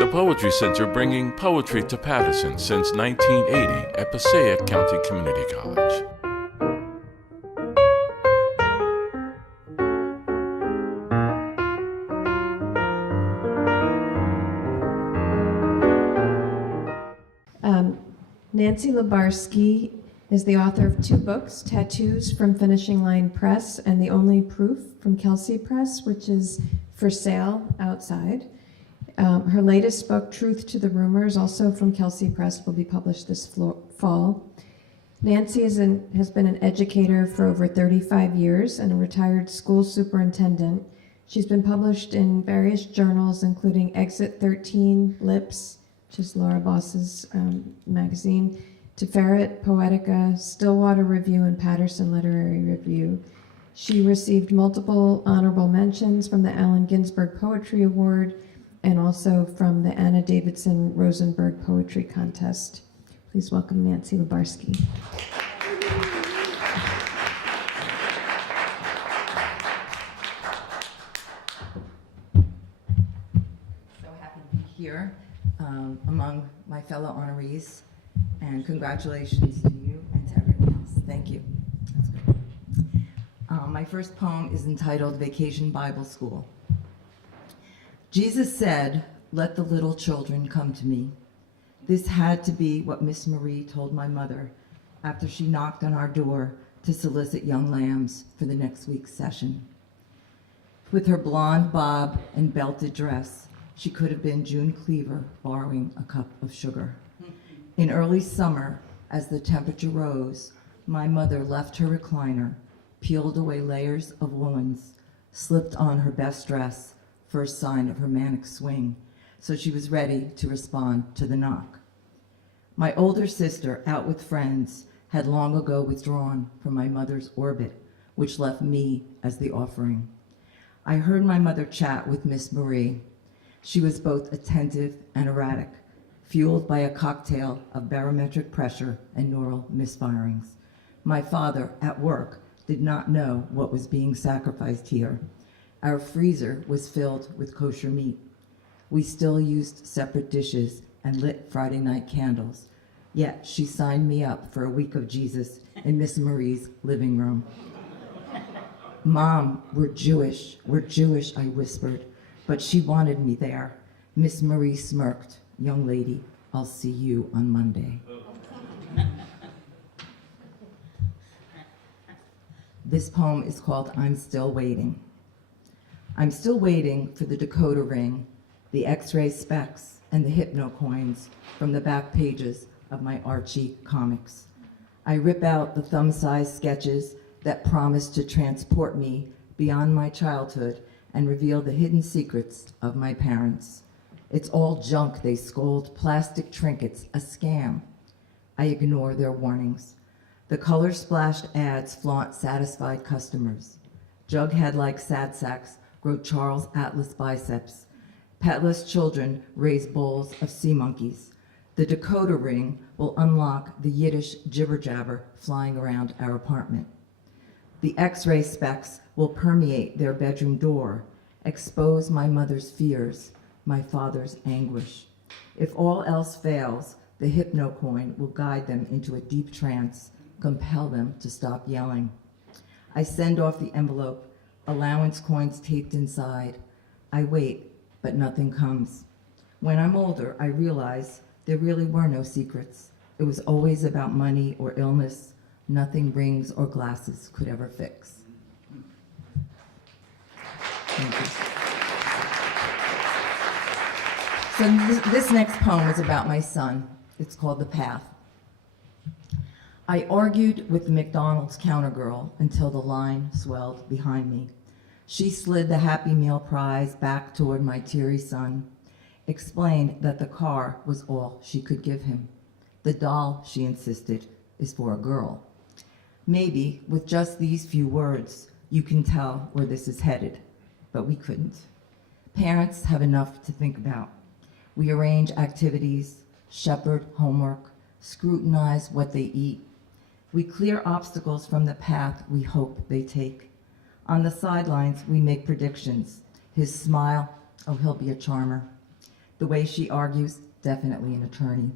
The Poetry Center bringing poetry to Paterson since 1980 at Passaic County Community College. Nancy Lubarsky is the author of 2 books, Tattoos from Finishing Line Press and The Only Proof from Kelsey Press, which is for sale outside. Her latest book, Truth to the Rumors, also from Kelsey Press, will be published this fall. Nancy has been an educator for over 35 years and a retired school superintendent. She's been published in various journals, including Exit 13, Lips, which is Laura Boss's magazine, Tiferet, Poetica, Stillwater Review, and Paterson Literary Review. She received multiple honorable mentions from the Allen Ginsberg Poetry Award and also from the Anna Davidson Rosenberg Poetry Contest. Please welcome Nancy Lubarsky. So happy to be here among my fellow honorees, and congratulations to you and to everyone else. Thank you. That's good. My first poem is entitled Vacation Bible School. Jesus said, "Let the little children come to me." This had to be what Miss Marie told my mother after she knocked on our door to solicit young lambs for the next week's session. With her blonde bob and belted dress, she could have been June Cleaver borrowing a cup of sugar. In early summer, as the temperature rose, my mother left her recliner, peeled away layers of woolens, slipped on her best dress, first sign of her manic swing, so she was ready to respond to the knock. My older sister, out with friends, had long ago withdrawn from my mother's orbit, which left me as the offering. I heard my mother chat with Miss Marie. She was both attentive and erratic, fueled by a cocktail of barometric pressure and neural misfirings. My father, at work, did not know what was being sacrificed here. Our freezer was filled with kosher meat. We still used separate dishes and lit Friday night candles. Yet she signed me up for a week of Jesus in Miss Marie's living room. "Mom, we're Jewish, I whispered, but she wanted me there. Miss Marie smirked. "Young lady, I'll see you on Monday." This poem is called I'm Still Waiting. I'm still waiting for the decoder ring, the X-ray specs, and the hypno coins from the back pages of my Archie comics. I rip out the thumb-sized sketches that promise to transport me beyond my childhood and reveal the hidden secrets of my parents. It's all junk, they scold, plastic trinkets, a scam. I ignore their warnings. The color-splashed ads flaunt satisfied customers. Jughead-like sad sacks grow Charles Atlas biceps. Petless children raise bowls of sea monkeys. The decoder ring will unlock the Yiddish jibber-jabber flying around our apartment. The X-ray specs will permeate their bedroom door, expose my mother's fears, my father's anguish. If all else fails, the hypno coin will guide them into a deep trance, compel them to stop yelling. I send off the envelope, allowance coins taped inside. I wait, but nothing comes. When I'm older, I realize there really were no secrets. It was always about money or illness. Nothing rings or glasses could ever fix. Thank you. So this next poem is about my son. It's called The Path. I argued with the McDonald's counter girl until the line swelled behind me. She slid the Happy Meal prize back toward my teary son, explained that the car was all she could give him. The doll, she insisted, is for a girl. Maybe with just these few words, you can tell where this is headed, but we couldn't. Parents have enough to think about. We arrange activities, shepherd homework, scrutinize what they eat. We clear obstacles from the path we hope they take. On the sidelines, we make predictions. His smile, oh, he'll be a charmer. The way she argues, definitely an attorney.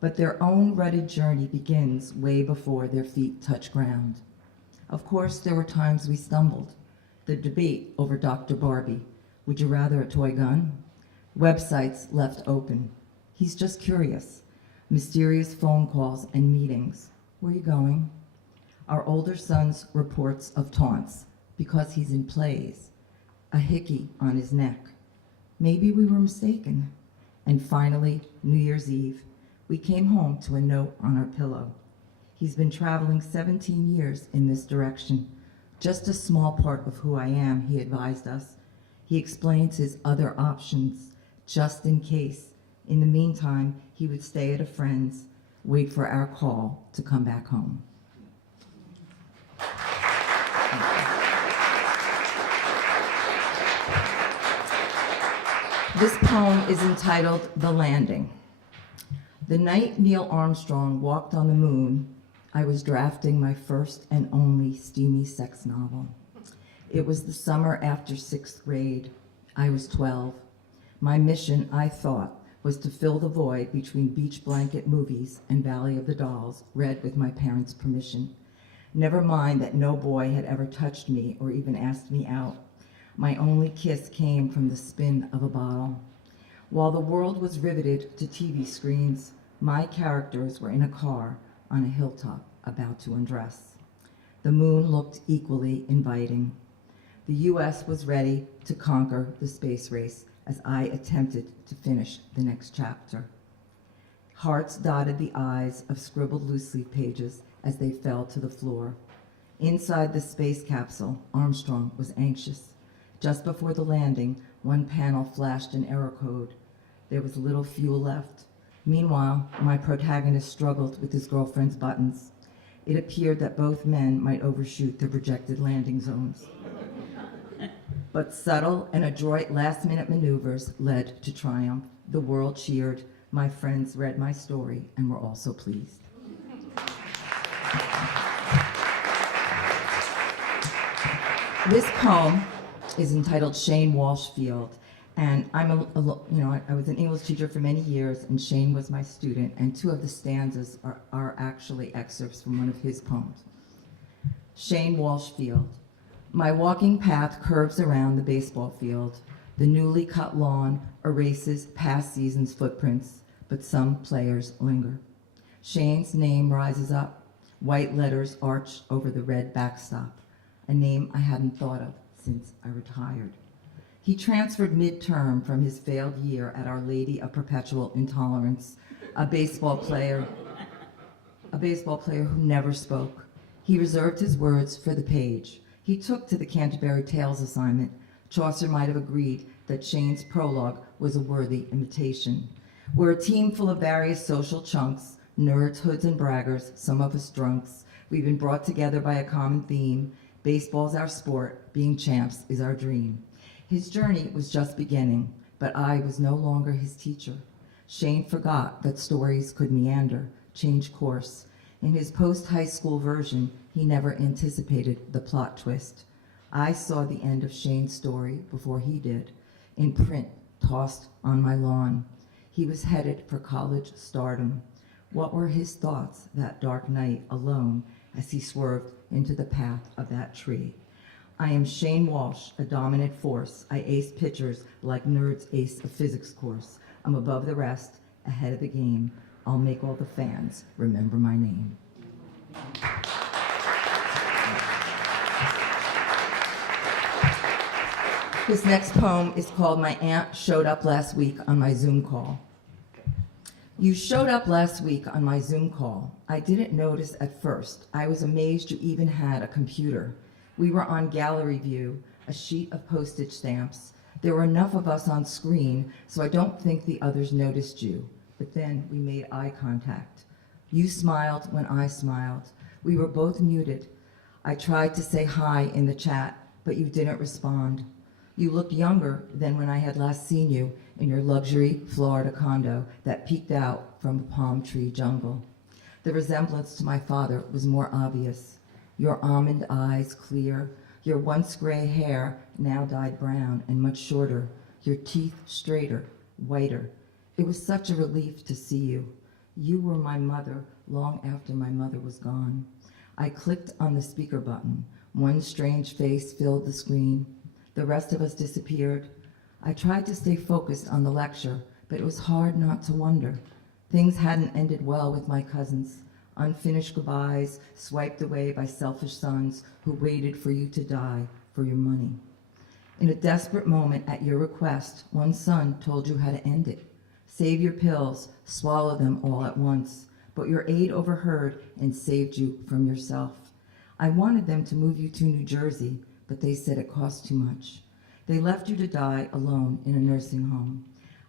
But their own rutted journey begins way before their feet touch ground. Of course, there were times we stumbled. The debate over Dr. Barbie. Would you rather a toy gun? Websites left open. He's just curious. Mysterious phone calls and meetings. Where are you going? Our older son's reports of taunts because he's in plays. A hickey on his neck. Maybe we were mistaken. And finally, New Year's Eve, we came home to a note on our pillow. He's been traveling 17 years in this direction. Just a small part of who I am, he advised us. He explains his other options, just in case. In the meantime, he would stay at a friend's, wait for our call to come back home. This poem is entitled The Landing. The night Neil Armstrong walked on the moon, I was drafting my first and only steamy sex novel. It was the summer after 6th grade. I was 12. My mission, I thought, was to fill the void between beach blanket movies and Valley of the Dolls, read with my parents' permission. Never mind that no boy had ever touched me or even asked me out. My only kiss came from the spin of a bottle. While the world was riveted to TV screens, my characters were in a car on a hilltop about to undress. The moon looked equally inviting. The U.S. was ready to conquer the space race as I attempted to finish the next chapter. Hearts dotted the eyes of scribbled loose leaf pages as they fell to the floor. Inside the space capsule, Armstrong was anxious. Just before the landing, one panel flashed an error code. There was little fuel left. Meanwhile, my protagonist struggled with his girlfriend's buttons. It appeared that both men might overshoot their projected landing zones. But subtle and adroit last-minute maneuvers led to triumph. The world cheered. My friends read my story and were also pleased. This poem is entitled Shane Walshfield, and I was an English teacher for many years, and Shane was my student, and two of the stanzas are actually excerpts from one of his poems. Shane Walshfield. My walking path curves around the baseball field. The newly cut lawn erases past season's footprints, but some players linger. Shane's name rises up. White letters arch over the red backstop, a name I hadn't thought of since I retired. He transferred midterm from his failed year at Our Lady of Perpetual Intolerance, a baseball player who never spoke. He reserved his words for the page. He took to the Canterbury Tales assignment. Chaucer might have agreed that Shane's prologue was a worthy imitation. We're a team full of various social chunks, nerds, hoods, and braggers, some of us drunks. We've been brought together by a common theme. Baseball's our sport, being champs is our dream. His journey was just beginning, but I was no longer his teacher. Shane forgot that stories could meander, change course. In his post-high school version, he never anticipated the plot twist. I saw the end of Shane's story before he did, in print, tossed on my lawn. He was headed for college stardom. What were his thoughts that dark night alone as he swerved into the path of that tree? I am Shane Walsh, a dominant force. I ace pitchers like nerds ace a physics course. I'm above the rest, ahead of the game. I'll make all the fans remember my name. This next poem is called My Aunt Showed Up Last Week on My Zoom Call. You showed up last week on my Zoom call. I didn't notice at first. I was amazed you even had a computer. We were on gallery view, a sheet of postage stamps. There were enough of us on screen, so I don't think the others noticed you. But then we made eye contact. You smiled when I smiled. We were both muted. I tried to say hi in the chat, but you didn't respond. You looked younger than when I had last seen you in your luxury Florida condo that peeked out from a palm tree jungle. The resemblance to my father was more obvious. Your almond eyes clear, your once gray hair now dyed brown and much shorter, your teeth straighter, whiter. It was such a relief to see you. You were my mother long after my mother was gone. I clicked on the speaker button. One strange face filled the screen. The rest of us disappeared. I tried to stay focused on the lecture, but it was hard not to wonder. Things hadn't ended well with my cousins. Unfinished goodbyes swiped away by selfish sons who waited for you to die for your money. In a desperate moment, at your request, one son told you how to end it. Save your pills, swallow them all at once. But your aide overheard and saved you from yourself. I wanted them to move you to New Jersey, but they said it cost too much. They left you to die alone in a nursing home.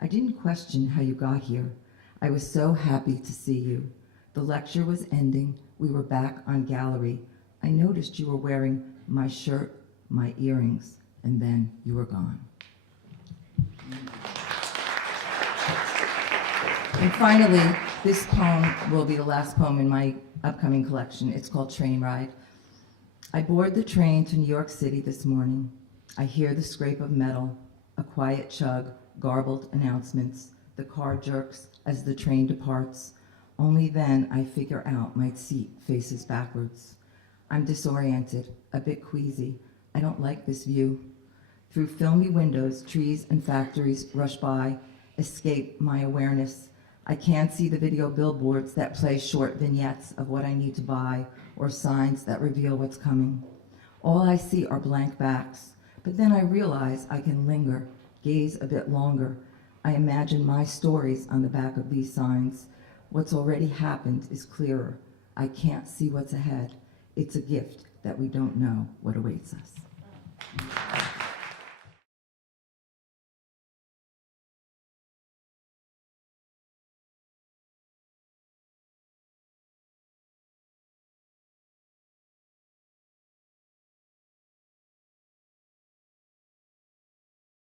I didn't question how you got here. I was so happy to see you. The lecture was ending. We were back on gallery. I noticed you were wearing my shirt, my earrings, and then you were gone. And finally, this poem will be the last poem in my upcoming collection. It's called Train Ride. I board the train to New York City this morning. I hear the scrape of metal, a quiet chug, garbled announcements. The car jerks as the train departs. Only then I figure out my seat faces backwards. I'm disoriented, a bit queasy. I don't like this view. Through filmy windows, trees and factories rush by, escape my awareness. I can't see the video billboards that play short vignettes of what I need to buy or signs that reveal what's coming. All I see are blank backs, but then I realize I can linger, gaze a bit longer. I imagine my stories on the back of these signs. What's already happened is clearer. I can't see what's ahead. It's a gift that we don't know what awaits us.